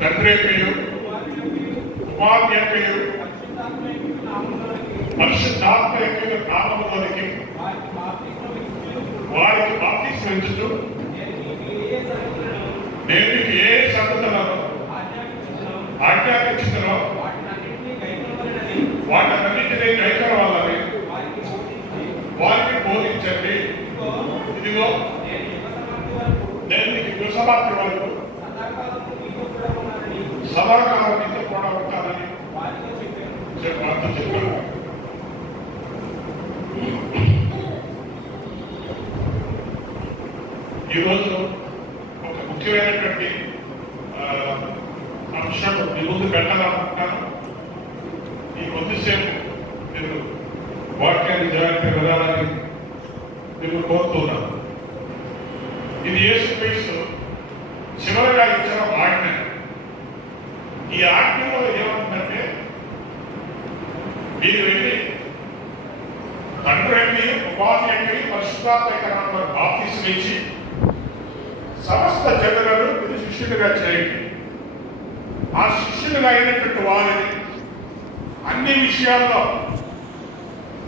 తండ్రియు ఉపాధ్యాయుడు పరిశుద్ధాత్మయు నామములోనికి వారికి బాప్తిస్మమించుచు నేను మీకు ఏ సంగతులను ఆజ్ఞాపించుతున్నో వాటన్నింటినీ కైకొనవాలని వారికి బోధించండి. ఇదిగో నేను మీకు యుగసమాప్తి వరకు సదాకాలం మీతో కూడా ఉంటానని చెప్పాను. ఈరోజు ఒక ముఖ్యమైనటువంటి అంశం మీ ముందు పెట్టాలనుకుంటాను. ఈ కొద్దిసేపు మీరు వాక్యాన్ని జాగ్రత్తగా వినాలని నేను కోరుతున్నాను. ఇది యేసుక్రీస్తు చివరిగా ఇచ్చిన ఆజ్ఞ. ఈ ఆజ్ఞలో ఏమంటుందంటే, మీరు వెళ్ళి తండ్రి ఉపాధి పరిశుద్ధాత్మకరణంలో బాప్తిస్మమిచ్చి సమస్త జనులను మీరు శిష్యులుగా చేయండి. ఆ శిష్యులుగా అయినటువంటి వారిని అన్ని విషయాల్లో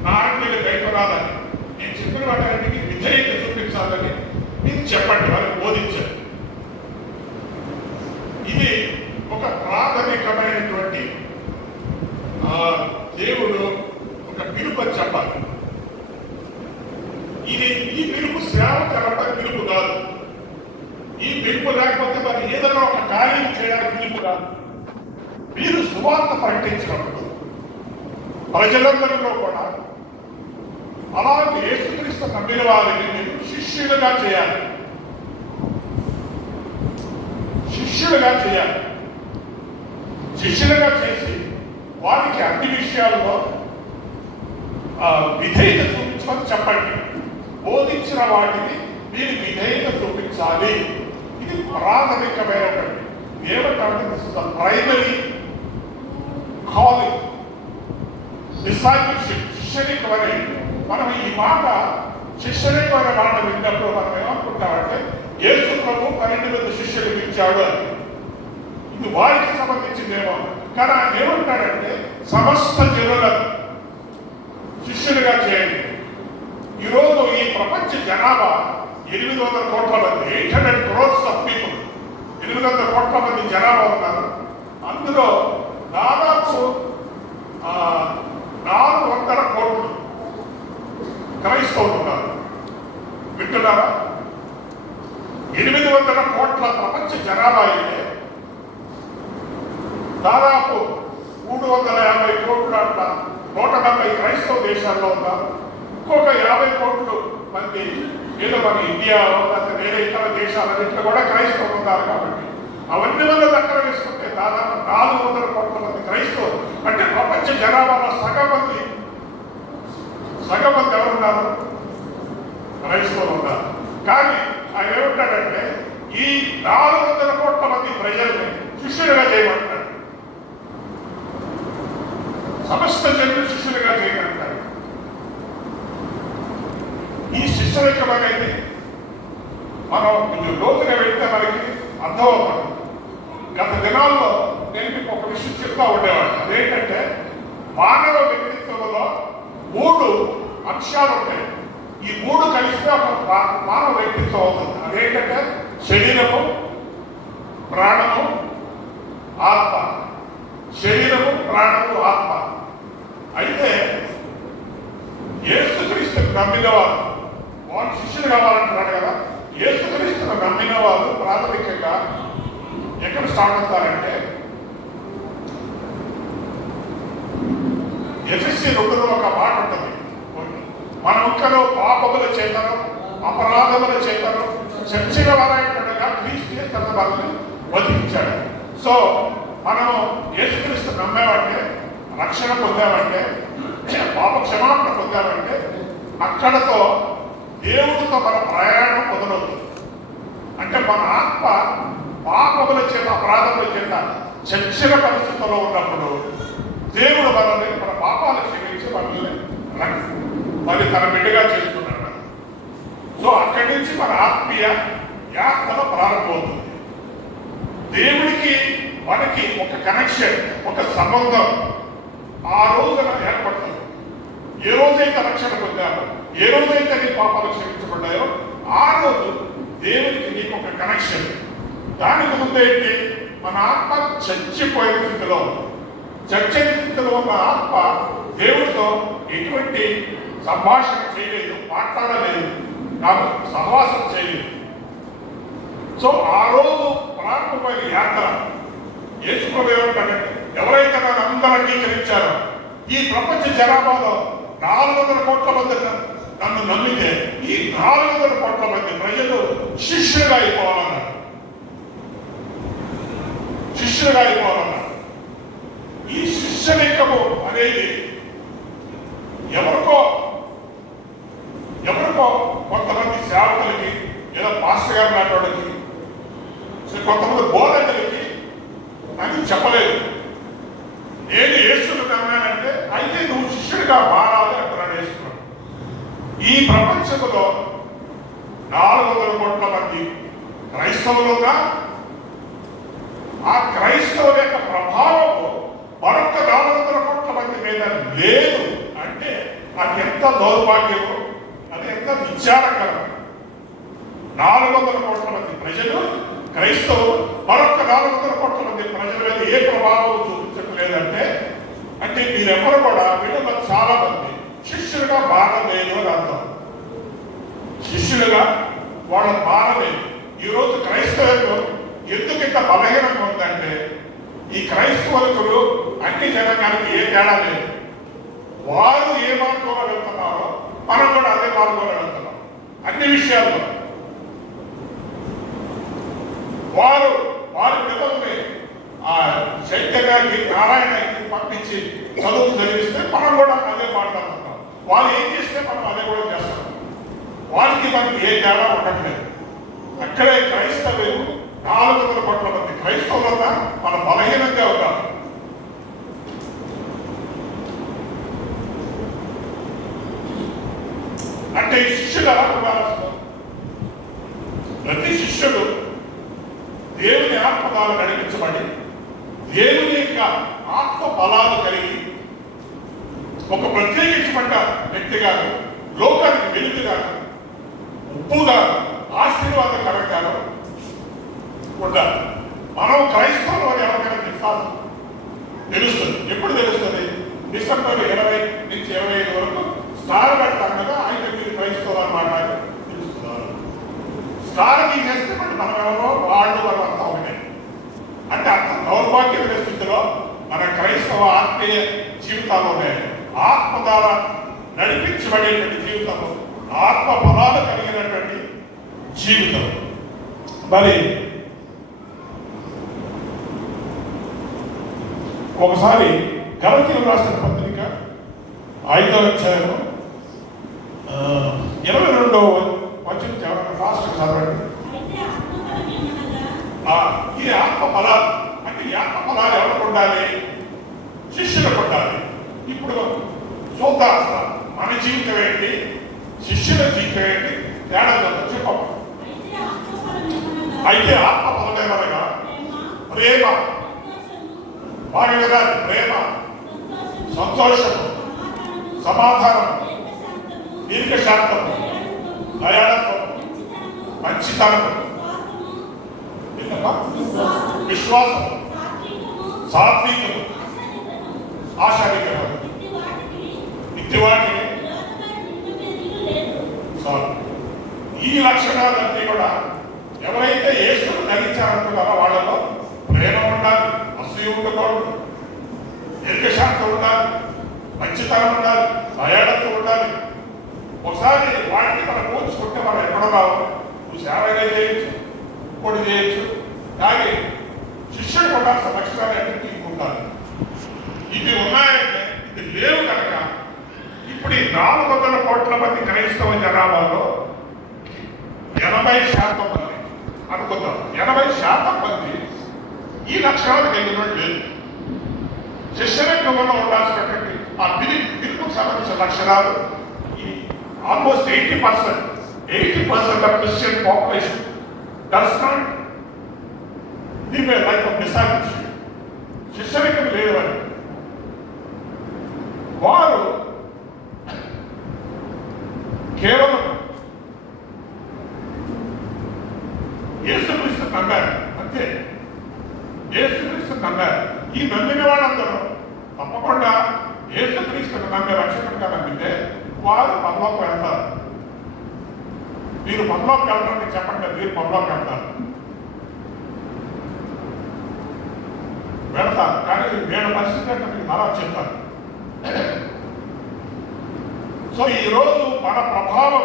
నా ఆజ్ఞలు కైకొనాలని, నేను చెప్పిన వాటికి విజయత చూపించాలని మీరు చెప్పండి, వారికి బోధించండి. ఇది ఒక ప్రాథమికమైనటువంటి దేవుడు ఒక పిలుపు అని చెప్పాలి. ఈ పిలుపు సేవకరమైన పిలుపు కాదు. ఈ పిలుపు లేకపోతే మరి ఏదైనా ఒక కార్యం చేయడానికి పిలుపు కాదు. మీరు సువార్త ప్రకటించినప్పుడు ప్రజలందరిలో కూడా అలాంటి యేసుక్రీస్తు నమ్మిన వారిని మీరు శిష్యులుగా చేయాలి. శిష్యులుగా చేయాలి. శిష్యులుగా చేసి వారికి అన్ని విషయాల్లో విధేయత చూపించమని చెప్పండి. బోధించిన వాటిని మీరు విధేయత చూపించాలి. ఇది ప్రాథమికమైనటువంటి ఏమంటే ప్రైమరీ కాలింగ్, డిసైపుల్షిప్, శిష్యరికం అనేది. మనం ఈ మాట శిష్యరికం అనే మాట విన్నప్పుడు మనం ఏమనుకుంటామంటే యేసు ప్రభు 12 మంది శిష్యులు ఇచ్చాడు అని. ఇది వారికి సంబంధించిందేమో. కానీ ఆయన ఏమంటాడంటే సమస్త జనులను శిష్యులుగా చేయండి. ఈరోజు ఈ ప్రపంచ జనాభా 800 కోట్ల మంది, 800 crores ఆఫ్ పీపుల్, 800 కోట్ల మంది జనాభా ఉన్నారు. అందులో దాదాపు 400 కోట్లు క్రైస్తవులు ఉన్నారు. వింటున్నారా? 800 కోట్ల ప్రపంచ జనాభా అయితే దాదాపు 350 కోట్లు అంట 170 క్రైస్తవ దేశాల్లో ఉన్నారు. ఇంకొక 50 కోట్లు మంది ఏదో మన ఇండియాలో లేకపోతే వేరే ఇతర దేశాలన్నింటిలో కూడా క్రైస్తవులు ఉన్నారు. కాబట్టి అవన్నీ వల్ల దగ్గర వేసుకుంటే దాదాపు 400 కోట్ల మంది క్రైస్తవులు. అంటే ప్రపంచ జనాభాలో సగం మంది ఎవరున్నారు? క్రైస్తవులు ఉన్నారు. కానీ ఆయన ఏమంటాడంటే ఈ 400 కోట్ల మంది ప్రజల్ని శిష్యులుగా చేయమంటాడు. సమస్త జనులు శిష్యులుగా చేయగలుగుతారు. ఈ శిష్యులకం అనేది మనం కొంచెం లోతుగా వెళ్తే మనకి అర్థమవుతుంది. గత దినాల్లో నేను మీకు ఒక విషయం చెప్తా ఉండేవాడు. అదేంటంటే మానవ వ్యక్తిత్వంలో 3 అంశాలు ఉంటాయి. ఈ 3 కలిస్తే ఒక మానవ వ్యక్తిత్వం అవుతుంది. అదేంటంటే శరీరము, ప్రాణము, ఆత్మ. శరీరము, ప్రాణము, ఆత్మ. అయితే యేసుక్రీస్తును నమ్మిన వాళ్ళు శిష్యులు కావాలంటున్నాడు కదా. యేసుక్రీస్తును నమ్మిన వాళ్ళు ప్రాథమికంగా ఎక్కడ స్టార్ట్ అవుతారంటే ఎఫెసీ 2లో ఒక మాట ఉంటుంది. మన ఒక్కలో పాపముల చేతను అపరాధముల చేతను చర్చిన వారైనట్టుగా క్రీస్తు తన వాళ్ళని వధించాడు. సో మనం యేసుక్రీస్తు నమ్మామంటే, రక్షణ పొందామంటే, పాప క్షమాపణ పొందామంటే అక్కడతో దేవుడితో మన ప్రయాణం మొదలవుతుంది. అంటే మన ఆత్మ పాపముల చేత అపరాధముల చేత చర్చిన పరిస్థితుల్లో ఉన్నప్పుడు దేవుడు మనల్ని మన పాపాలు క్షమించి మనల్ని మరి తన బిడ్డగా చేసుకున్నాడు. సో అక్కడి నుంచి మన ఆత్మీయ యాత్ర ప్రారంభమవుతుంది. దేవుడికి మనకి ఒక కనెక్షన్, ఒక సంబంధం ఆ రోజున ఏర్పడుతుంది. ఏ రోజైతే రక్షణ పొందామో, ఏ రోజైతే నీ పాపాలు క్షమించబడ్డాయో ఆ రోజు దేవునికి నీకు ఒక కనెక్షన్. దానికి ముందేంటి, మన ఆత్మ చచ్చిపోయిన స్థితిలో, చచ్చని స్థితిలో ఉన్న ఆత్మ దేవుడితో ఎటువంటి సంభాషణ చేయలేదు, మాట్లాడలేదు, నాకు సహవాసం చేయలేదు. సో ఆ రోజు ప్రారంభమైన యాత్ర యేసుప్రభువు ఏమంటాడంటే, ఎవరైతే నన్ను అందరూ అంగీకరించారో ఈ ప్రపంచ జనాభాలో 400 కోట్ల మంది నన్ను నమ్మితే ఈ 400 కోట్ల మంది ప్రజలు శిష్యులుగా అయిపోవాలన్నారు. శిష్యులుగా అయిపోవాలన్నారు. ఈ శిష్యలింగము అనేది ఎవరికో కొంతమంది సేవకులకి, ఏదో పాస్టర్ గారు లాంటి వాళ్ళకి, కొంతమంది బోధకులకి అని చెప్పలేదు. నేను యేసును నమ్మానంటే అయితే నువ్వు శిష్యుడిగా మారాలి అంటున్నాడు యేసుప్రభువు. ఈ ప్రపంచంలో 400 కోట్ల మంది క్రైస్తవులుగా ఆ క్రైస్తవుల యొక్క ప్రభావము మరొక 400 కోట్ల మంది మీద లేదు అంటే అది ఎంత దౌర్భాగ్యమో, అది ఎంత విచారకరం. 400 కోట్ల మంది ప్రజలు క్రైస్తవులు మరొక 400 కోట్ల మంది ప్రజల మీద ఏ ప్రభావం చూపించట్లేదంటే అంటే మీరెవరు కూడా వీళ్ళలో చాలా మంది శిష్యులుగా మారలేదు అని అర్థం. శిష్యులుగా వాళ్ళ మారలేదు. ఈరోజు క్రైస్తవులు ఎందుకు ఇంత బలహీనంగా ఉందంటే ఈ క్రైస్తవులు అన్ని జనానికి ఏ తేడా లేదు. వారు ఏ మార్గంలో వెళ్తున్నారో మనం కూడా అదే మార్గంలో వెళ్తున్నాం. అన్ని విషయాల్లో వారి పిల్లల్ని ఆ చైతన్యానికి, నారాయణకి పంపించి చదువు చదివిస్తే మనం కూడా అదే మాట్లాడుతున్నాం. వాళ్ళు ఏం చేస్తే మనం అదే కూడా చేస్తాం. వారికి మనకి ఏ తేడా ఉండట్లేదు. అక్కడే క్రైస్తవులు 400 కోట్ల మంది క్రైస్తవులుగా మనం బలహీనంగా ఉన్నాం. అంటే ఈ శిష్యులు ఎలా ఉండాల్సిన, ప్రతి శిష్యుడు దేవుని ఆత్మదాలు నడిపించబడి దేవుని యొక్క ఆత్మ బలాలు కలిగి ఒక ప్రత్యేకించబడ్డ వ్యక్తిగా, లోకానికి వెలుగుగా, ఉప్పుగా, ఆశీర్వాదకరంగా ఉండాలి. మనం క్రైస్తవులు అని ఎవరికైనా తెలుస్తుంది. ఎప్పుడు తెలుస్తుంది? డిసెంబర్ 20 నుంచి 25 వరకు స్టార్ పెడతాం కదా, ఆయన మీరు క్రైస్తవులు అన్నమాట తెలుస్తున్నారు. స్టార్ తీసేస్తే మనం ఎవరో వాళ్ళు అంతా ఒకటే. అంటే అంత దౌర్భాగ్యమైన స్థితిలో మన క్రైస్తవ ఆత్మీయ జీవితాల్లోనే ఆత్మ ద్వారా నడిపించబడేటువంటి జీవితంలో ఆత్మ బలాలు కలిగినటువంటి జీవితం. మరి ఒకసారి గలతీయులకు రాసిన పత్రిక 5వ అధ్యాయము 22వ వచనం ఫాస్ట్ చదవండి. ఈ ఆత్మ ఫలాలు అంటే ఈ ఆత్మ ఫలాలు ఎవరికి ఉండాలి? శిష్యులకు ఉండాలి. ఇప్పుడు చూద్దాం అసలు మన జీవితం ఏంటి, శిష్యుల జీవితం ఏంటి, తేడా చెప్పము. అయితే ఆత్మ ఫలమేమనగా ప్రేమ, వారి కదా ప్రేమ, సంతోషము, సమాధానం, దీర్ఘశాంతము, దయాళత్వం, మంచితనం, విశ్వాసం, సాత్వికము, ఆశానిగ్రహం, ఇటువంటి ఈ లక్షణాలన్నీ కూడా ఎవరైతే యేసును ధరించాలనుకున్నారో వాళ్ళలో ప్రేమ ఉండాలి, అసూయ ఉండకూడదు, దీర్ఘశాంతం ఉండాలి, మంచితనం ఉండాలి, దయాళత్వం ఉండాలి. ఒకసారి వాటిని మనం పోల్చుకుంటే మనం ఎక్కడ రావు. నువ్వు సేవగా చేయొచ్చు, ఇంకోటి చేయొచ్చు, కానీ శిష్యుడు ఉండాల్సిన లక్షణాలు అన్ని తీసుకుంటారు. ఇది ఉన్నాయంటే ఇది లేవు కనుక ఇప్పుడు ఈ 400 కోట్ల మంది క్రైస్తవ జనాభాలో 80% మంది అనుకుందాం, 80% మంది ఈ లక్షణాలు కలిగిన లేదు. శిష్యరంగంలో ఉండాల్సినటువంటి ఆ పిలుపుకు సంబంధించిన లక్షణాలు almost 80% of Christian population does not live a life of discipleship. శిష్యరికం లేదని వారు కేవలం యేసుక్రీస్తు నమ్మారు అంతే. యేసుక్రీస్తు నమ్మారు. ఈ నమ్మిన వాళ్ళందరూ తప్పకుండా యేసుక్రీస్తుని నమ్మే రక్షకుడిగా నమ్మితే వారు పరలోకి వెళ్తారు. మీరు పరలోకి వెళ్ళడానికి చెప్పండి, మీరు పరలోకి వెళ్తారు. వెళ్తారు. కానీ వీళ్ళ పరిస్థితి అంటే మీకు అలా చెప్తారు. సో ఈరోజు మన ప్రభావం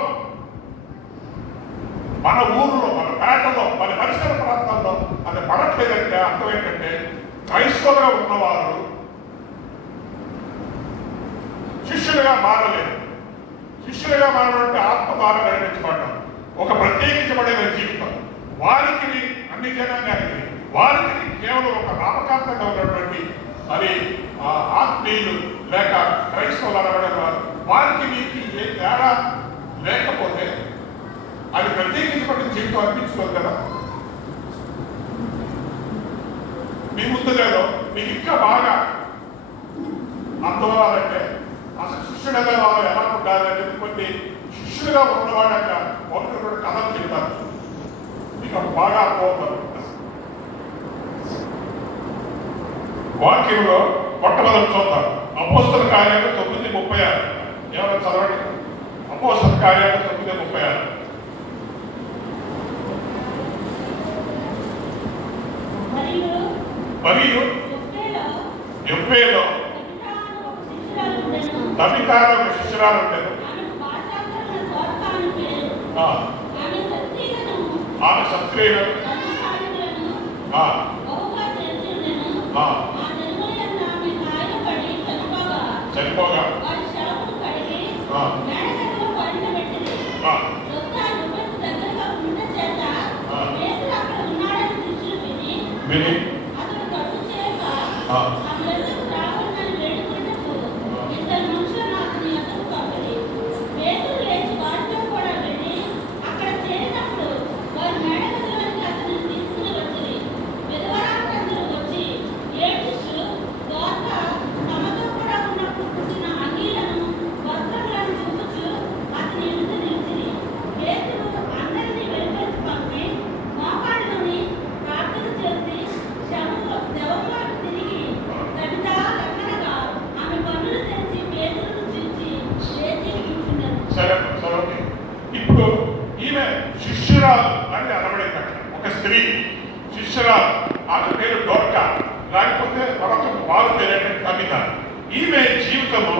మన ఊర్లో, మన పేటలో, మన పరిసర ప్రాంతాల్లో అది పడట్లేదంటే అర్థం ఏంటంటే క్రైస్తవులుగా ఉన్నవారు శిష్యులుగా మారలేదు. శిష్యులుగా మారాలంటే ఆత్మ ద్వారా నిర్మించబడ్డం, ఒక ప్రత్యేకించబడిన జీవితం. వారికి అన్ని జనాంగానికి వారికి కేవలం ఒక నామకాంతంగా ఉన్నటువంటి మరి ఆత్మీయులు లేక క్రైస్తవులు అనబడిన వారు, వారికి మీకు ఏ తేడా లేకపోతే అది ప్రత్యేకించబడిన జీవితం అనిపించుకోదు కదా. మీ ముందుగాలో మీకు ఇంకా బాగా అర్థం అవ్వాలంటే అసలు శిష్యుడుగా వాళ్ళు ఎలా ఉండాలని కొన్ని శిష్యులుగా ఉన్నవాడక ఒకరు కూడా కథలు చెప్తారు. మీకు బాగా అర్థమవుతారు. వాక్యంలో మొట్టమొదటి చూద్దాం. అపోస్తల కార్యాలు 9:36. ఎవరైనా చదవండి. అపోస్తల కార్యాలు 9:36. మరియు యొప్పేలో తబితాలో ఒక శిష్యురాలు ఉండేది. ఆమె సత్క్రియలను చనిపోగా విని ఇప్పుడు ఈమె శిష్యురాలు అని అనబడింది. ఒక స్త్రీ శిష్యురాలు, ఆమె పేరు డోర్కా, లేకపోతే మరొక వారు పేరు తమిళ. ఈమె జీవితము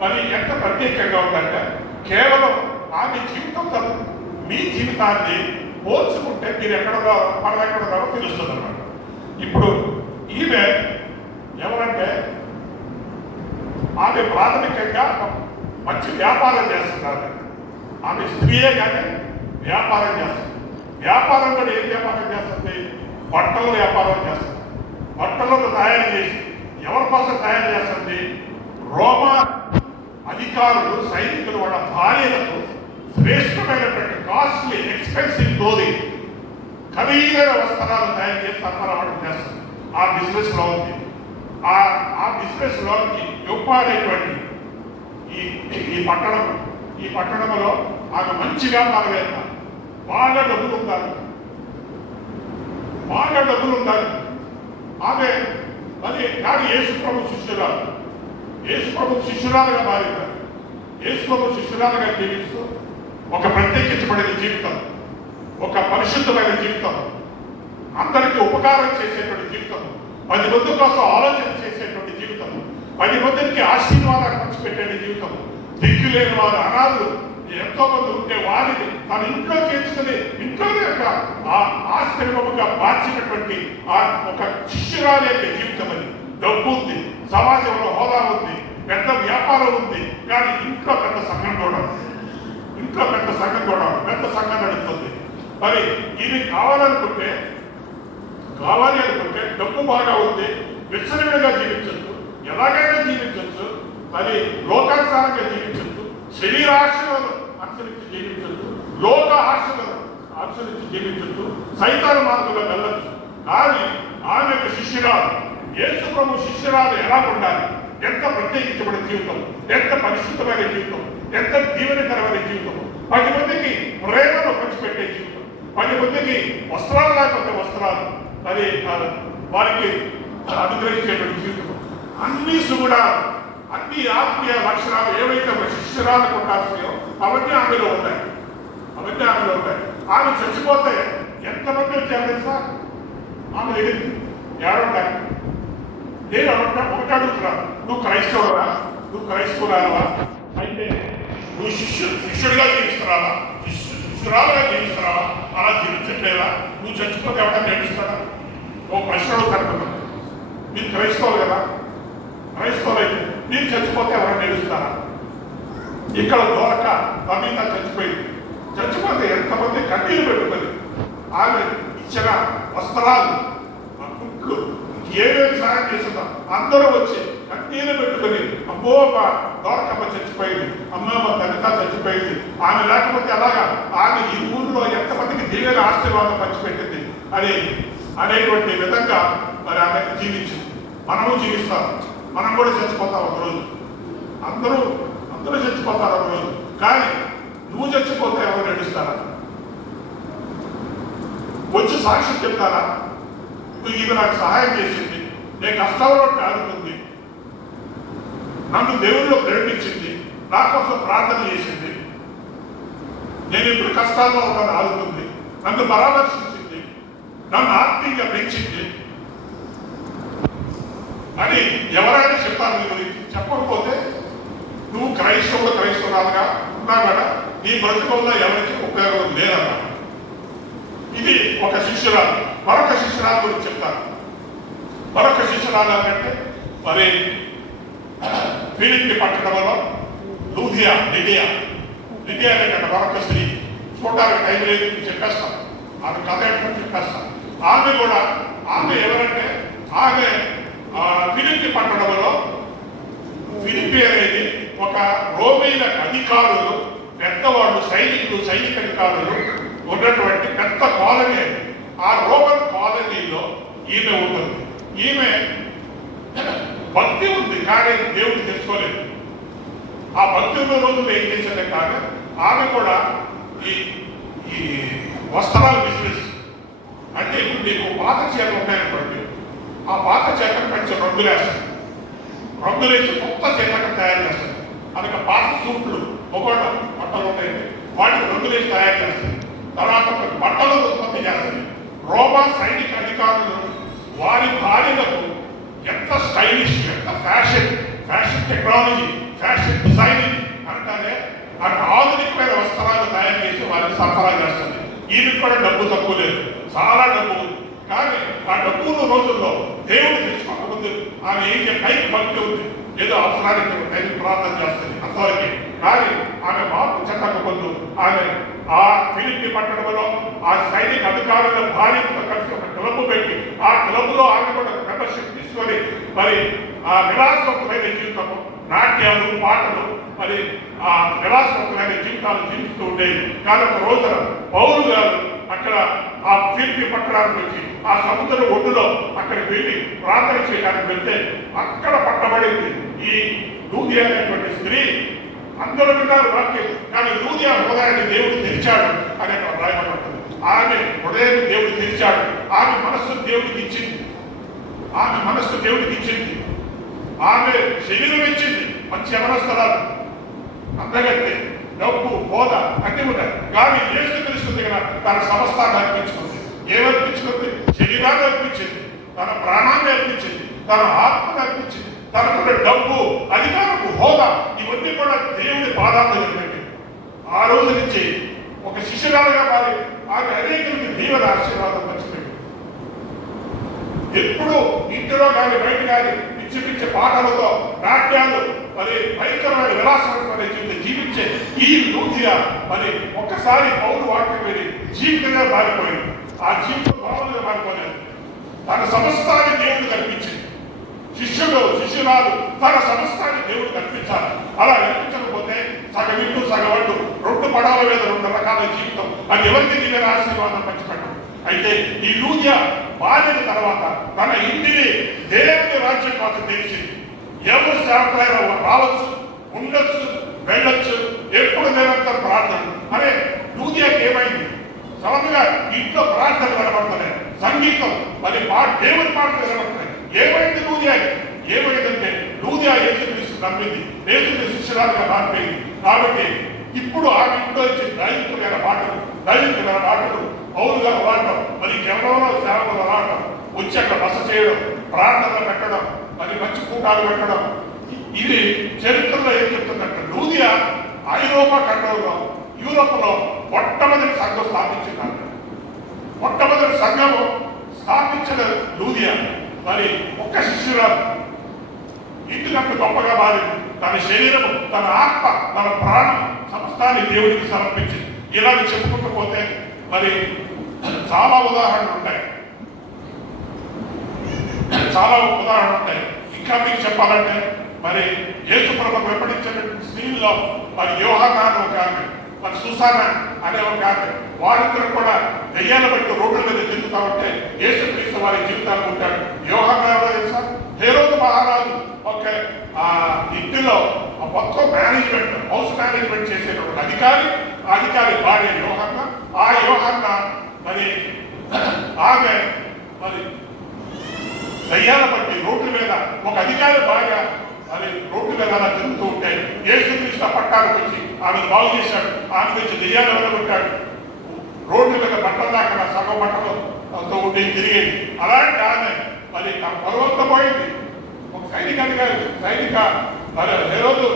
మరి ఎంత ప్రత్యేకంగా ఉందంటే కేవలం ఆమె జీవితంతో మీ జీవితాన్ని పోల్చుకుంటే మీరు ఎక్కడో మనం ఎక్కడో తెలుస్తుంది అన్నమాట. ఇప్పుడు ఈమె ఎవరంటే ఆమె ప్రాథమికంగా మంచి వ్యాపారం చేస్తున్నారు. ఆమె స్త్రీయే కానీ వ్యాపారం చేస్తుంది. వ్యాపారం కూడా ఏం వ్యాపారం చేస్తుంది? బట్టల వ్యాపారం చేస్తుంది. బట్టలను తయారు చేసి ఎవరి కోసం తయారు చేస్తుంది? రోమా అధికారులు, సైనికులు వాళ్ళ భార్యలకు శ్రేష్టమైనటువంటి కాస్ట్లీ ఎక్స్పెన్సివ్ క్లోదింగ్, ఖరీదైన వస్త్రాలు తయారు చేసి సరఫరా చేస్తుంది. ఆ బిజినెస్ లో ఉంది. ఆ బిజినెస్ లో యొప్పాడేటువంటి ఈ పట్టణంలో ఆమె మంచి వ్యాపారవేత్త, బాగా డబ్బులు ఉండాలి. ఆమె మరి కానీ యేసుప్రభు శిష్యురాలుగా మారింది. యేసుప్రభు శిష్యురాలుగా జీవిస్తూ ఒక ప్రత్యేకించబడిన జీవితం, ఒక పరిశుద్ధమైన జీవితం, అందరికీ ఉపకారం చేసేటువంటి జీవితం, 10 మంది కోసం ఆలోచన చేసేటువంటి జీవితం, 10 మందికి ఆశీర్వాదాలు పంచిపెట్టే జీవితం, దిక్కు లేని వారు, అనాథులు ఎంతో మంది ఉంటే వారిని తన ఇంట్లో చేర్చుకుని ఇంట్లోనే ఆశ్చర్యముగా మార్చినటువంటి ఒక శిష్యురాలి యొక్క జీవితం అది. డబ్బు ఉంది, సమాజంలో హోదా ఉంది, పెద్ద వ్యాపారం ఉంది, కానీ ఇంట్లో పెద్ద సంఘం కూడా పెద్ద సంఘం నడుస్తుంది. మరి ఇది కావాలి అనుకుంటే డబ్బు బాగా ఉంది, విచ్చలవిడిగా జీవించవచ్చు, ఎలాగైనా జీవించవచ్చు, మరి లోకానుసారంగా జీవించవచ్చు, శరీరాశలను అనుసరించి జీవించవచ్చు, లోక ఆశలను అనుసరించి జీవించవచ్చు, సైతాన మార్గంలో వెళ్ళచ్చు. కానీ ఆమె శిష్యురాలు యేసు ప్రభు శిష్యురాలు ఎలా ఉండాలి, ఎంత ప్రత్యేకించబడిన జీవితం, ఎంత పరిశుద్ధమైన జీవితం, ఎంత దీవెనకరమైన జీవితం, 10 మందికి ప్రేమను పంచిపెట్టే జీవితం, 10 మందికి వస్త్రాలు లేకపోతే వస్త్రాలు మరి వారికి అనుగ్రహించేటువంటి జీవితం, అన్ని సుగుణాలు, అన్ని ఆత్మీయ లక్షణాలు ఏవైతే ఒక శిష్యురాలకు ఉండాల్సియో అవన్నీ ఆమెలో ఉంటాయి. ఆమె చచ్చిపోతే ఎంతమంది వచ్చారు తెలుసా ఆమె దగ్గరికి? ఏడుంటాయి. నేను ఒకటి అడుగుతున్నాను, నువ్వు క్రైస్తవురావా? అయితే నువ్వు శిష్యుడిగా జీవిస్తున్నావా? శిష్యురాలుగా జీవిస్తున్నావా? అలా జీవించట్లేదా? నువ్వు చచ్చిపోతే ఎవరైనా నేర్పిస్తాడా? ఓ ప్రశ్న అడుగుతాను. మీరు క్రైస్తవులు కదా, క్రైస్తవులైతే మీరు చచ్చిపోతే ఎవరైనా నేర్పిస్తారా? ఇక్కడ దొరక తమిళ చచ్చిపోతే ఎంతమంది కన్నీరు పెట్టుకొని ఆమె ఇచ్చిన వస్త్రాలు, కుట్లు, ఏమేమి సాయం చేస్తుందో అందరూ వచ్చి కన్నీరు పెట్టుకొని, అమ్మో మా దొరకమ్మ చచ్చిపోయింది, అమ్మ మా తల్లిత చచ్చిపోయింది, ఆమె లేకపోతే అలాగా ఆమె ఈ ఊళ్ళో ఎంతమందికి దీవెన ఆశీర్వాదం పంచిపెట్టింది అనేటువంటి విధంగా మరి ఆమె జీవించింది. మనము జీవిస్తాం, మనం కూడా చచ్చిపోతాం ఒకరోజు. అందరూ చచ్చిపోతారు ఒకరోజు. కానీ నువ్వు చచ్చిపోతే ఎవరు నడుస్తారా? వచ్చి సాక్ష్యం చెప్తారా? ఇది నాకు సహాయం చేసింది, నేను కష్టంలో ఆదుకుంది, నన్ను దేవుళ్ళో ప్రేమించింది, నా కోసం ప్రార్థన చేసింది, నేను ఇప్పుడు కష్టాల్లో ఉన్నాను ఆదుకుంది, నన్ను పరామర్శించింది, నన్ను ఆత్మీయంగా పెంచింది అని ఎవరైనా చెప్తారు నీ గురించి. చెప్పకపోతే నువ్వు క్రైస్తవురాలుగా ఉన్నా కూడా నీ బ్రతుకుల్లో ఎవరికి ఉపయోగం లేదన్నమాట. ఇది ఒక శిష్యురాలు. మరొక శిష్యురాలు గురించి చెప్తారు. మరొక శిష్యురాలు అంటే మరి ఫిలిప్పీ పట్టణంలో లిడియా అనే మరొక స్త్రీ. చూడడానికి టైం లేదు, చెప్పేస్తాం ఆమె కథ ఏంటో చెప్పేస్తాం. ఆమె ఎవరంటే ఆమె ఫిలిప్పీ పట్టణంలో, ఫిలిప్పీ అనేది ఒక రోమీల అధికారులు, పెద్దవాళ్ళు, సైనిక అధికారులు ఉన్నటువంటి పెద్ద కాలనీ. ఆ రోమన్ కాలనీలో ఈమె ఉంటుంది. ఈమె భక్తి ఉంది కానీ దేవుడు తెలుసుకోలేదు. ఆ భక్తి ఉన్న రోజుల్లో ఏం చేసేదే కానీ ఆమె కూడా ఈ వస్త్రాల బిజినెస్ అంటే ఇప్పుడు నీకు పాత చీరలు ఉన్నాయనుకోండి, ఆ పాత చీరలు కొంచెం రంగులేసి కొత్త చీరలను తయారు చేస్తారు. అందుకే పాత సూట్లు ఒకటి బట్టలు ఉంటాయి, వాటికి రంగులేసి తయారు చేస్తారు. తర్వాత బట్టలు ఉత్పత్తి చేస్తారు. రోమా సైనిక అధికారులు వారి భార్యలకు ఎంత స్టైలిష్, ఎంత ఫ్యాషన్ టెక్నాలజీ, ఫ్యాషన్ డిజైనింగ్ అంటారే అటు ఆధునికమైన వస్త్రాలు తయారు చేసి వారిని సరఫరా చేస్తుంది. ఈమెకు కూడా డబ్బు తక్కువ లేదు, చాలా డబ్బు ఉంది. కానీ ఆ డబ్బుల రోజుల్లో దేవుడు తెచ్చుకోకముందు ఆమె ఏం టైం భక్తి ఉంది, ఏదో అవసరానికి టైం ప్రార్థన చేస్తుంది అంతవరకు. కానీ ఆమె మార్పు చెందకముందు ఆమె ఆ ఫిలిప్పీ పట్టణంలో ఆ సైనిక అధికారుల భార్యతో కలిసి ఒక క్లబ్ పెట్టి ఆ క్లబ్లో ఆమె కూడా మెంబర్షిప్ తీసుకొని మరి ఆ విలాసవంతమైన జీవితము, నాట్యాలు, పాటలు, మరి ఆ విలాసవంతమైన జీవితాలు జీవిస్తూ ఉండేవి. కానీ ఒక రోజున పౌలు గారు అక్కడ ఆ ఫిలిప్పీ పట్టణానికి వచ్చి ఆ సముద్ర ఒడ్డులో అక్కడికి వెళ్ళి ప్రార్థన చేయడానికి వెళ్తే అక్కడ పట్టబడింది ఈ లూదియా అనేటువంటి స్త్రీ. అందరూ విన్నారు వాక్యం, కానీ లూదియా హృదయాన్ని దేవుడు తెరిచాడు అని అక్కడ రాయబడుతుంది. ఆమె హృదయాన్ని దేవుడు తెరిచాడు, ఆమె మనస్సు దేవుడికి ఇచ్చింది, ఆమె శరీరం ఇచ్చింది, మంచి అవస్థరాలు, అందగత్తే, డబ్బు, హోదా అన్ని ఉన్నాయి. కానీ యేసుక్రీస్తు దగ్గర తన సమస్తాన్ని అర్పించుకుంది. ఏమర్పించుకుంది? శరీరాన్ని అర్పించింది, తన ప్రాణాన్ని అర్పించింది, తన ఆత్మను అర్పించింది, తనకున్న డబ్బు, అధికారము, హోదా ఇవన్నీ కూడా దేవుడి పాదాలు జరిగింది. ఆ రోజు నుంచి ఒక శిష్యురాలుగా మారి ఆమె అనేకులకి దీవెన ఆశీర్వాదం పంచిపెట్టింది. ఎప్పుడు ఇంటిలో కానీ బయట కానీ పిచ్చి పాటలతో, నాట్యాలు, మరి భయంకరమైన విలాసమైన జీవించే ఈ లూదియా మరి ఒక్కసారి పౌరు వాక్యం వెళ్ళి జీవితంగా మారిపోయింది. ఆ జీవితం భావనగా మారిపోలేదు. తన సమస్తాన్ని దేవుడు కల్పించింది. శిష్యురాలు తన సమస్తాన్ని దేవుడు కల్పించాలి. అలా కల్పించకపోతే సగం ఇల్లు, సగవడ్డు, 2 పడాల మీద 2 రకాల జీవితం, అది ఎవరికి దీని ఆశీర్వాదం పంచిపెట్టడం. అయితే ఈ లూదియా మారిన తర్వాత తన ఇంటిని దేవుని మాకు తెలిసింది. ఎవరు సేవకులైనా రావచ్చు, ఉండొచ్చు, వెళ్ళొచ్చు, ఎప్పుడు నిరంతరం ప్రార్థన. అరే లూదియాకి ఏమైంది? సడన్గా ఇంట్లో ప్రార్థన కనబడుతున్నాయి, సంగీతం మరి దేవుని పాటలు కనబడుతున్నాయి. ఏమైంది లూదియాకి? ఏమైందంటే లూదియా యేసుక్రీస్తు నమ్మింది, యేసుక్రీస్తు శిష్యురాలుగా మారిపోయింది. కాబట్టి ఇప్పుడు ఆమె ఇంట్లో వచ్చి దైవికమైన మాటలు పౌరుగా వాడటం, మరి ఎవరెవరో సేవకులు రావడం, వచ్చి అక్కడ బస చేయడం, ప్రార్థనలు పెట్టడం, మరి మంచి కూటాలు పెట్టడం. ఇది చరిత్రలో ఏం చెప్తుందంటే లూదియా ఐరోపా ఖండంలో, యూరోప్లో మొట్టమొదటి సంఘం స్థాపించిందంట. మొట్టమొదటి సంఘము స్థాపించిన లూదియా మరి ఒక్క శిష్యురాలు ఇంటికంటే గొప్పగా మారింది. తన శరీరము, తన ఆత్మ, తన ప్రాణం సమస్తాన్ని దేవుడికి సమర్పించింది. ఇలాగ చెప్పుకుంటూ పోతే మరి చాలా ఉదాహరణలు ఉంటాయి. ఇంకా మీకు చెప్పాలంటే మరి యేసు ప్రభువును వెంబడించిన స్త్రీల్లో మరి యోహానా అనే ఒక ఆమె, మరి సుసానా అనే ఒక ఆమె, వారిద్దరు కూడా దెయ్యాలు బట్టి రోడ్ల మీద తిరుగుతూ ఉంటే యేసుక్రీస్తు వారి జీవితాలు ఉంటాడు. యోహానా ఎవరో తెలుసా? హేరోదు మహారాజు ఒక ఇంటిలో మొత్తం మేనేజ్మెంట్, హౌస్ మేనేజ్మెంట్ చేసేటువంటి అధికారి భార్య యోహన్నా. ఆ యోహన్నా మరి ఆమె మరి దయ్యాల బట్టి రోడ్ల మీద ఒక అధికారి భార్య మరి రోడ్ల మీద అలా తిరుగుతూ ఉంటే యేసుక్రీస్తు పట్టాలకు వచ్చి ఆమెను బాగు చేశాడు. ఆమె నుంచి దయ్యాలు వెళ్ళగొట్టాడు. రోడ్ల మీద బట్టలు దాకా సగం బట్టలతో ఉండి తిరిగేది. అలాంటి ఆమె మరి తన పర్వతం పోయింది. ఒక సైనిక మరి హేరోదు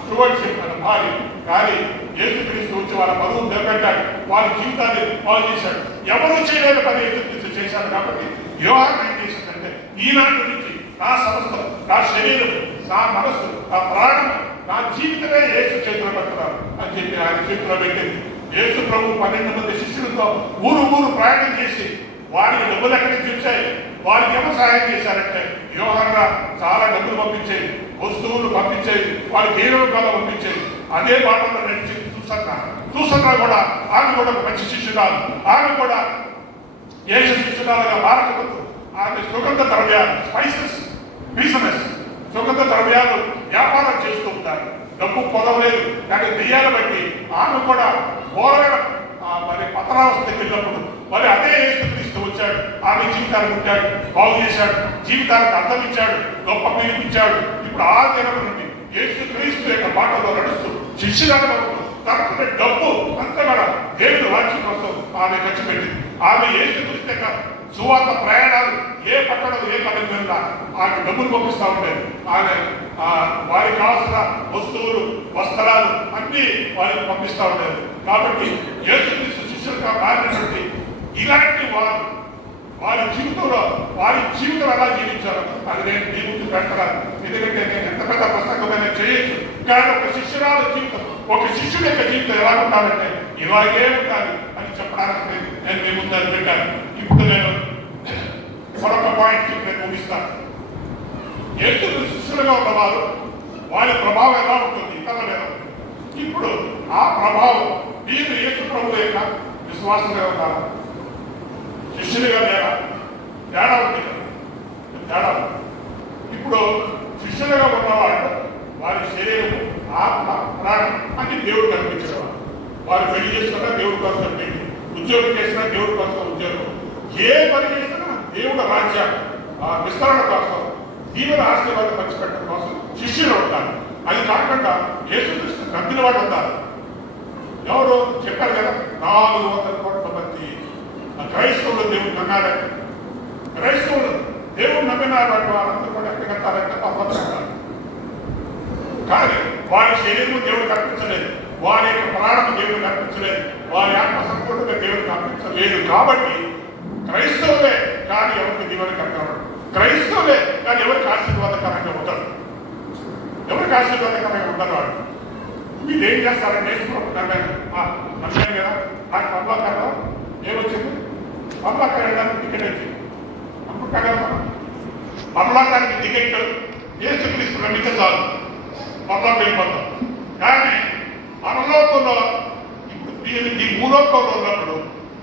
స్టూవర్డ్షిప్ అనే భార్య, కానీ యేసుక్రీస్తు వచ్చి వాళ్ళ పరువు నిలబెట్టాడు, వాళ్ళ జీవితాన్ని బాగు చేశాడు. ఎవరు చేయలేని పని యేసుక్రీస్తు చేశాడు. కాబట్టి యోహానా ఏం చేసిందంటే ఈనాటి నుంచి నా సమస్తం, నా శరీరం, నా మనస్సు, నా ప్రాణం, నా జీవితమే యేసు చేతిలో పెడుతున్నారు అని చెప్పి ఆయన చేతిలో పెట్టింది. యేసు ప్రభు 12 మంది శిష్యులతో ఊరు ప్రయాణం చేసి వారికి డబ్బులు ఎక్కడి నుంచి వచ్చాయి, వారికి ఏమో సహాయం చేశారంటే యోహానా చాలా డబ్బులు పంపించేది, వస్తువులు పంపించేది, వారి దేవుడు కూడా పంపించేది. అదే బాటలో నడిచి చూసన్నా కూడా ఆమె కూడా ఒక మంచి శిష్యురాలు. ఆమె కూడా యేసు శిష్యురాలుగా మారకముందు ఆమె సుగంధ ద్రవ్యాలు, స్పైసెస్ బిజినెస్, సుగంధ ద్రవ్యాలు వ్యాపారం చేస్తూ ఉంటారు. డబ్బు పొదవలేదు, కానీ దెయ్యాలు బట్టి ఆమె కూడా ఘోరమైన మరి పతనావస్థకి వెళ్ళినప్పుడు మరి అదే యేసుక్రీస్తు వచ్చాడు, ఆమె జీవితాన్ని ఉంటాడు, బాగు చేశాడు, జీవితానికి అర్థం ఇచ్చాడు, గొప్ప పిలిపించాడు. ఇప్పుడు ఆ దినం నుండి యేసుక్రీస్తు యొక్క బాటలో నడుస్తూ శిష్యురాలు తనకున్న డబ్బు అంతా కూడా దేవుడు రాజ్యం కోసం ఆమె ఖర్చు పెట్టింది. ఆమె యేసుక్రీస్తు యొక్క సువార్త ప్రయాణాలు ఏ పట్టణం ఏ పని మీద ఆమె డబ్బులు పంపిస్తూ ఉండేది. ఆమె వారికి కావాల్సిన వస్తువులు, వస్త్రాలు అన్నీ వారికి పంపిస్తూ ఉండేది. కాబట్టి యేసుక్రీస్తు శిష్యులుగా మారినటువంటి ఇలాంటి వారి జీవితం ఎలా జీవించారు అది నేను మీ ముందు పెట్టరాను. ఎందుకంటే నేను ఎంత పెద్ద పుస్తకమైన చేయొచ్చు, కానీ ఒక శిష్యురాల జీవితం, ఒక శిష్యుడి యొక్క జీవితం ఎలా ఉండాలంటే ఇలాగే ఉండాలి అని చెప్పడానికి నేను మీ ముందు పెట్టాను. ఇప్పుడు నేను మరొక పాయింట్ నేను ముగిస్తాను. యేసు శిష్యులుగా ఉన్నవారు వారి ప్రభావం ఎలా ఉంటుంది ఇతరుల మీద. ఇప్పుడు ఆ ప్రభావం మీరు యేసు ప్రభు యొక్క విశ్వాసంగా ఉన్నారు, శిష్యులుగా లేరా? తేడా ఉంది కదా, తేడా. ఇప్పుడు శిష్యులుగా ఉన్నవాళ్ళు వారి శరీరం, ఆత్మ, ప్రాణం అని దేవుడు కనిపించేవారు. వారు పెళ్లి చేసుకున్నా దేవుడి కోసం పెళ్లి, ఉద్యోగం చేసినా దేవుడి కోసం ఉద్యోగం, ఏ పని చేసినా దేవుడు రాజ్య విస్తరణ కోసం, దీవుల ఆశీర్వాదం పంచిపెట్టడం కోసం శిష్యులు ఉంటారు. అది కాకుండా యేసుక్రీస్తు నమ్మిన వాడు ఉంటారు. ఎవరు చెప్పారు కదా, 400 కోట్ల మంది క్రైస్తవులు దేవుడు నమ్మారంటే, క్రైస్తవులు దేవుడు నమ్మిన వారందరూ కూడా ఎక్కడ కట్టారంటే పంపంటారు. కానీ వారి శరీరం దేవుడు కల్పించలేదు, వారి యొక్క ప్రాణం దేవుడు కల్పించలేదు, వారి ఆత్మ సంపూర్ణంగా దేవుడు కల్పించలేదు. కాబట్టి క్రైస్తవులే కానీ ఎవరికి దీవెనకరంగా, క్రైస్తవులే కానీ ఎవరికి ఆశీర్వాదకరంగా ఉంటారు, ఎవరికి ఆశీర్వాదకరంగా ఉంటారు. వాడు మీరు ఏం చేస్తారంటే నమ్మాను కదా, నాకు పంపకారం ఏమొచ్చింది, పంపకారం వెళ్ళడానికి టికెట్ వచ్చింది, పంపకానికి టికెట్ యేసుక్రీస్తు నమ్మితే చాలు, పంపకం వెళ్ళిపోతాం. కానీ పరలోకంలో ఇప్పుడు మీరు ఈ భూలోకంలో ఉన్నప్పుడు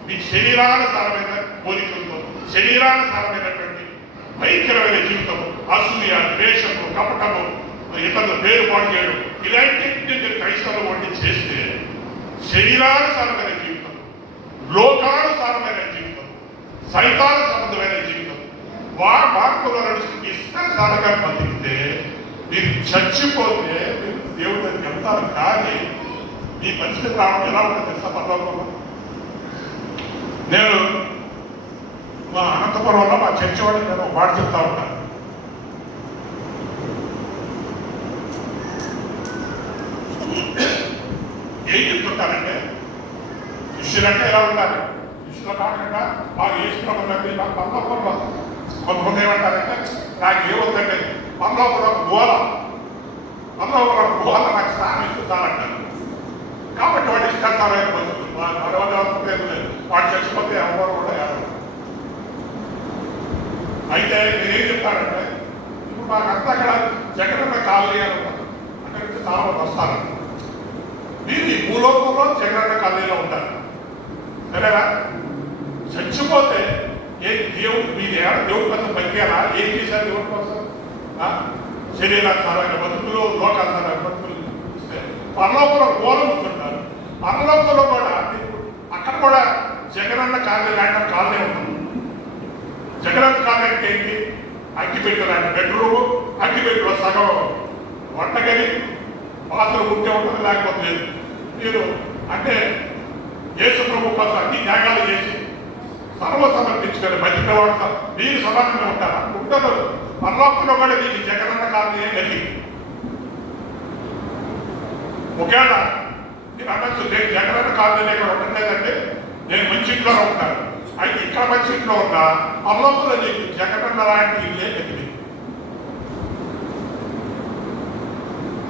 మీ శరీరానుసారమైన కోరికలతో, శరీరానుసారమైనటువంటి భయంకరమైన జీవితం అసూయ, ద్వేషము, కపటము, ఇతరుల పేరు పాటు చేయడం, ఇలాంటి క్రైస్తవులు వంటి చేస్తే శరీరానుసారమైన జీవితం, లోకానుసారమైన జీవితం, సైతాన సంబంధమైన జీవితం, మార్పులో నడుచుకుని ఇష్టానుసారంగా బతికితే మీరు చచ్చిపోతే మీరు దేవుడి దగ్గరికి వెళ్తారు. కానీ మీ పరిస్థితి రావడం ఎలా ఉంటుంది తెలుసా? పర్లోకంలో నేను మా అనంతపురంలో మా చర్చి వాడికి నేను మాట చెప్తా ఉంటాను. ఏం చెప్తుంటానంటే, శిష్యులంటే ఎలా ఉండాలి, శిష్యులు కాకుండా మాకు వేసుకున్నది నాకు పర్లోకంలో కొంతమంది ఏమంటారంటే, నాకు ఏమవుతుందంటే పర్లోకంలో ఒక గోల, పర్లోకంలో ఒక గోల నాకు స్నానం ఇస్తుంటారంటారు. కాబట్టి వాడు ఇష్టాచారమైన బతుకులు వాడు చచ్చిపోతే ఎవరు కూడా ఏడవరు. అయితే నేనేం చెప్తానంటే, ఇప్పుడు మాకంతా అక్కడ జగనన్న కాలనీ అని ఉంటారు, అక్కడి నుంచి చాలా మంది వస్తారు. మీరు ఈ భూలోకంలో జగనన్న కాలనీలో ఉంటారు, సరేనా? చచ్చిపోతే ఏ దేవుడు మీరు దేవుడి కోసం బతికేలా ఏం చేశారు? దేవుడి కోసం శరీరాచారమైన బతుకులు, లోకాచారమైన బతుకులు ఇస్తే పరలోకంలో గోలం ఉంటుంటారు. పరలోకంలో కూడా అక్కడ కూడా జగనన్న కాలనీ లాంటి కాలనీ ఉంటుంది. జగనన్న కాలనీ అంటే ఏంటి? అగ్గిపెట్టు లాంటి బెడ్రూము, అగ్గిపెట్టులో సగం వంటగది, బాత్రూమ్ ఉంటే ఉంటుంది, లేకపోతే లేదు. మీరు అంటే యేసు ప్రభు కోసం అన్ని త్యాగాలు చేసి సర్వసమర్పించుకొని బతికిన వాడు మీరు సమానంగా ఉంటారు. ఉంటారు పరలోకంలో కూడా మీకు జగనన్న కాలనీ గది. ఒకవేళ మీరు అనొచ్చు, నేను జగనన్న కాలనీ ఇక్కడ ఉండలేదంటే నేను మంచి ఇంట్లోనే ఉంటాను. అయితే ఇక్కడ మంచి ఇంట్లో ఉన్నా పరలోకంలో నీకు జగనన్న లాంటి ఇల్లే గది.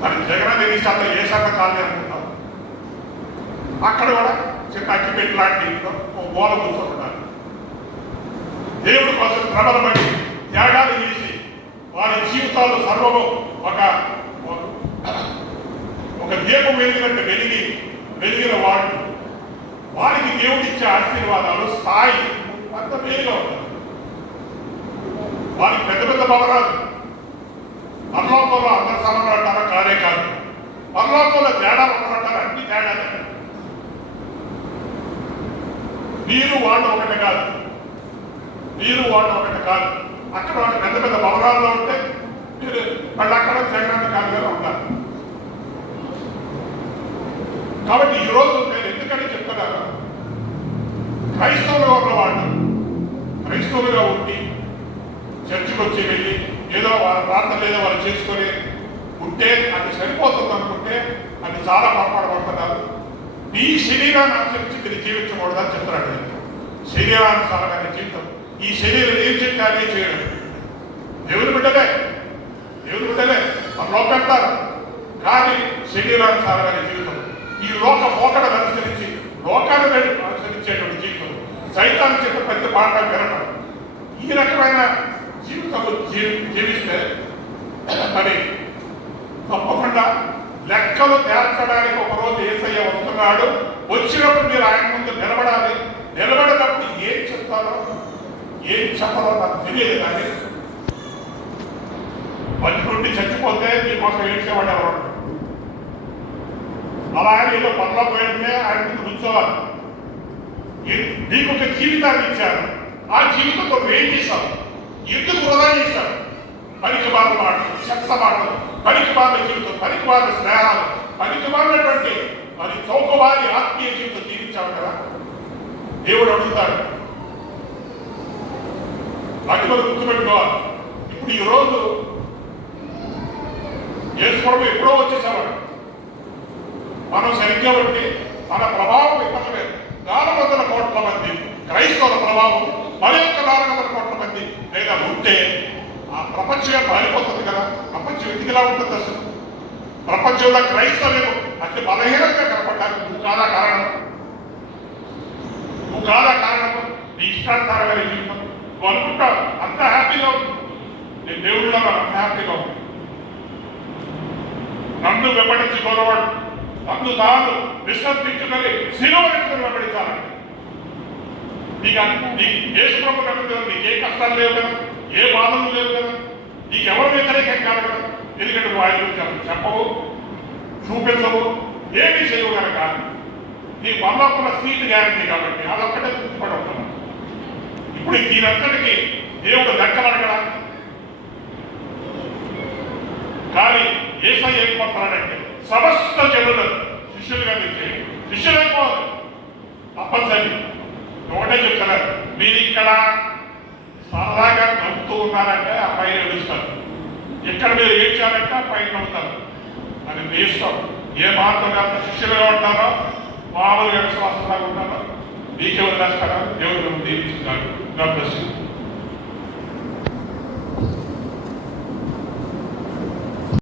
మరి జగనన్న తీసాక ఏ శాఖ కాలనీ అనుకుంటాం, అక్కడ కూడా చిన్న అగ్గిపెట్టి లాంటి ఇంట్లో మూల కూర్చొని ఉంటారు. దేవుడి కోసం శ్రమలు పడి త్యాగాలు చేసి వారి జీవితాలు సర్వము ఒక దీపం వెలిగినట్టు వెలిగిన వాళ్ళు, వారికి దేవుడిచ్చే ఆశీర్వాదాలు స్థాయి అంత వేరుగా ఉంటారు. వారికి పెద్ద పెద్ద భవనాలు, పరలోకంలో అందరు సమానం అంటారా? కాదే కాదు. పరలోకంలో తేడా ఉంటారంటారు, అన్ని తేడాలే. మీరు వాళ్ళు ఒకటి కాదు, మీరు వాళ్ళు ఒకటి కాదు. అక్కడ వాళ్ళు పెద్ద పెద్ద భవనాల్లో ఉంటే మీరు వాళ్ళు అక్కడ జగనన్న కాలనీలో ఉంటారు. కాబట్టి ఈరోజు నేను ఎందుకని చెప్తున్నాను, క్రైస్తవులుగా ఉన్నవాళ్ళు క్రైస్తవులుగా ఉండి చర్చికి వచ్చి వెళ్ళి ఏదో వాళ్ళ ప్రార్థన ఏదో వాళ్ళు చేసుకొని ఉంటే అది సరిపోతుంది అనుకుంటే అది చాలా పొరపాటు. ఈ శరీరాన్ని అనుసరించి మీరు జీవించకూడదని చెప్తున్నాడు. శరీరానుసారమైన జీవితం, ఈ శరీరం ఏం చెప్తే అదే చేయడం. దేవుని బిడ్డలే లోకం పెడతారు, కానీ శరీరానుసారమైన జీవితం, ఈ లోక మోకడను అనుసరించి లోకాన్ని అనుసరించేటువంటి జీవితం, సైతాన్ని చెప్పే ప్రతి మాట వినడం, ఈ రకమైన జీవితం జీవిస్తే మరి తప్పకుండా లెక్కలు తేల్చడానికి ఒకరోజు యేసయ్య వస్తున్నాడు. వచ్చినప్పుడు మీరు ఆయన ముందు నిలబడాలి. నిలబడినప్పుడు ఏం చెప్తారో ఏం చెప్పాలో నాకు తెలియదు. కానీ మంచి నుండి చచ్చిపోతే మీకోసం ఏడ్చేవాడు ఎవరు? అలా ఆయన ఏదో పట్ల పోయితే ఆయన ముందు కూర్చోవాలి. నీకు ఒక జీవితాన్ని ఇచ్చారు, ఆ జీవితంతో ఏం చేశావు, ఎందుకు వృధా చేశావు? పనికి బాధ మాటలు, చెత్త మాటలు, పనికి బాధ జీవితం, పనికి బాధ స్నేహాలు, పనికి బాధటువంటి మరి చౌకవారి ఆత్మీయ జీవితం జీవించావు కదా. దేవుడు అడుగుతాడు. అది మనం గుర్తుపెట్టుకోవాలి. ఇప్పుడు ఈరోజు యేసుప్రభు ఎప్పుడో వచ్చేసేవాడు. మనం సరిగ్గా బట్టి మన ప్రభావం ఇక్కడ లేదు. 400 కోట్ల మంది క్రైస్తవుల ప్రభావం మరి యొక్క 400 కోట్ల మంది లేదా ఉంటే ఆ ప్రపంచం మారిపోతుంది కదా. ప్రపంచం ఎందుకులా ఉంటుంది అసలు? ప్రపంచంలో క్రైస్తవులు అతి బలహీనంగా కనపడ్డానికి నువ్వు కాదా కారణం? నీ ఇష్టానుసారమైన జీవితం నువ్వు అనుకుంటావు అంత హ్యాపీగా ఉంటుంది. నేను దేవుడిలో అంత హ్యాపీగా ఉంది. నన్ను వెంబడించుకోవాడు, నన్ను తాను విశ్వసించుకొని శిలువను వెంబడించాలండి. యేసు ప్రభు నమ్ముతారు, నీకు ఏ కష్టాలు లేవు కదా, ఏ బాధలు లేవు కదా, నీకు ఎవరు వ్యతిరేకం కాదు కదా, ఎందుకంటే నువ్వు ఆయన గురించి చెప్పవు, చూపించవు, ఏమీ చేయవు కనుక నీ పరలోకంలో సీటు గ్యారంటీ కాబట్టి అదొక్కటే తృప్తిపడి ఉంటున్నాను. ఇప్పుడు దీనంతటికి దేవుడు లెక్కలు అడగడానికి కానీ యేసయ్య ఏం పడుతున్నాడంటే సమస్త జనులను శిష్యులుగా తెచ్చి శిష్యులైపోవాలి తప్పనిసరి. ఒకటే చెప్తున్నారు, మీరు ఇక్కడ సరదాగా నవ్వుతూ ఉన్నారంటే ఆ పైన ఏడుస్తారు, ఇక్కడ మీరు ఏడ్చారంటే ఆ పైన నవ్వుతారు. అది మీ ఇష్టం. ఏ మార్గంగా శిష్యులుగా ఉంటారో మామూలుగా విశ్వాసంగా ఉంటారో మీకే వదిలేస్తారా. దేవుడు దీవించుతాడు.